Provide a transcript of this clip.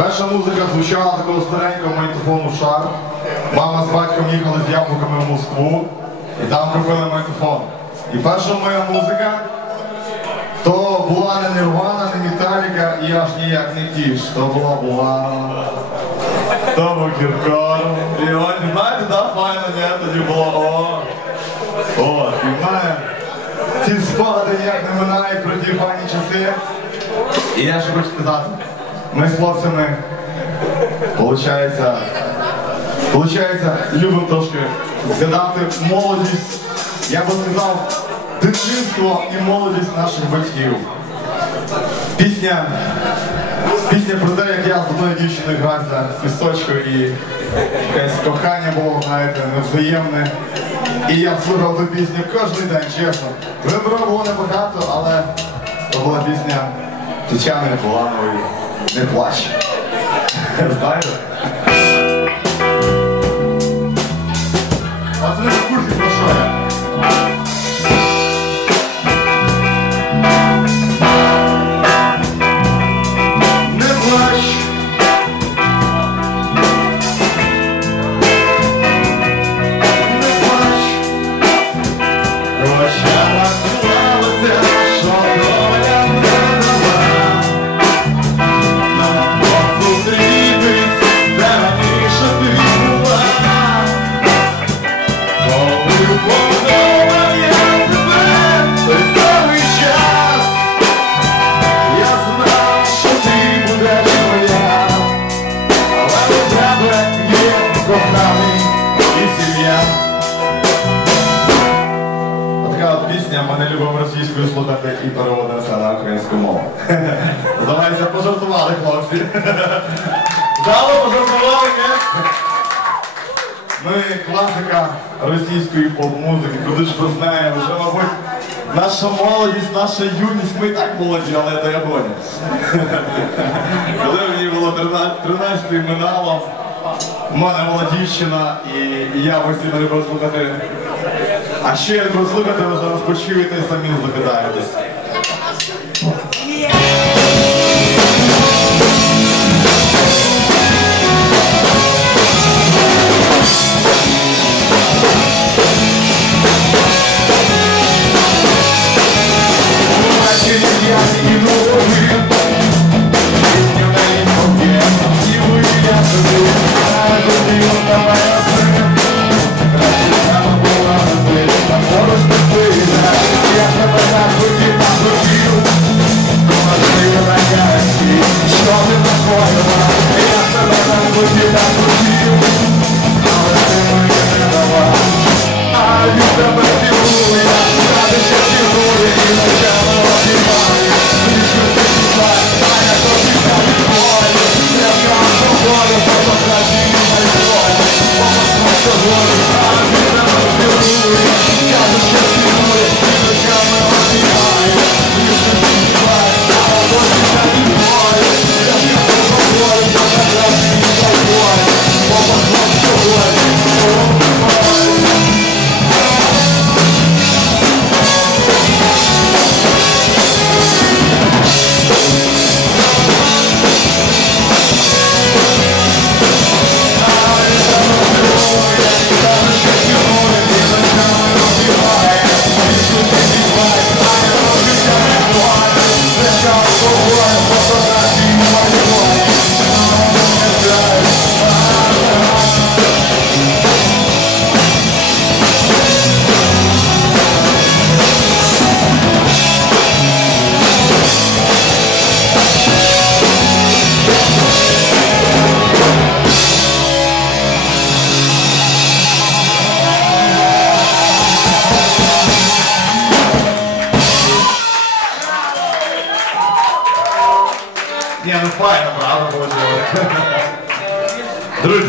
Перша музика звучала такого старенького магнітофону «Шар». Мама з батьком їхали з яблуками в Москву і там купили магнітофон. І перша моя музика то була не Нірвана, не Металіка і аж ніяк не Кіш. То була Кіркоров. І от, знаєте, да, файно, ні, тоді було От, і в мене ці спогади ніяк не минають про ті файні часи. І я ще хочу сказати, ми з хлопцями, получається, любимо трошки згадати молодість, я би сказав, дитинство і молодість наших батьків. Пісня про те, як я з одною дівчиною грався з пісочку і якесь кохання було, знаєте, невзаємне. І я слухав ту пісню кожен день, чесно. Вибору було небагато, але це була пісня Тетяни Буланової «Не плач». Знаєте? А це не в курсі, про що я? Пісня «Ми не любимо російською слухати» і переводиться на українську мову. Давайте, пожартували, хлопці. Дало, пожартували, ні? Ну і класика російської поп-музики, куди ж без неї, вже, мабуть, наша молодість, наша юність, ми і так молоді, але це я понял. Коли мені було 13 минало, в мене була дівчина, і я постійно любив слухати. А ще як розслухати, ви зараз почуєте і самі здогадаєтесь. Ні, ну файно, правда, вийшло. Друзі.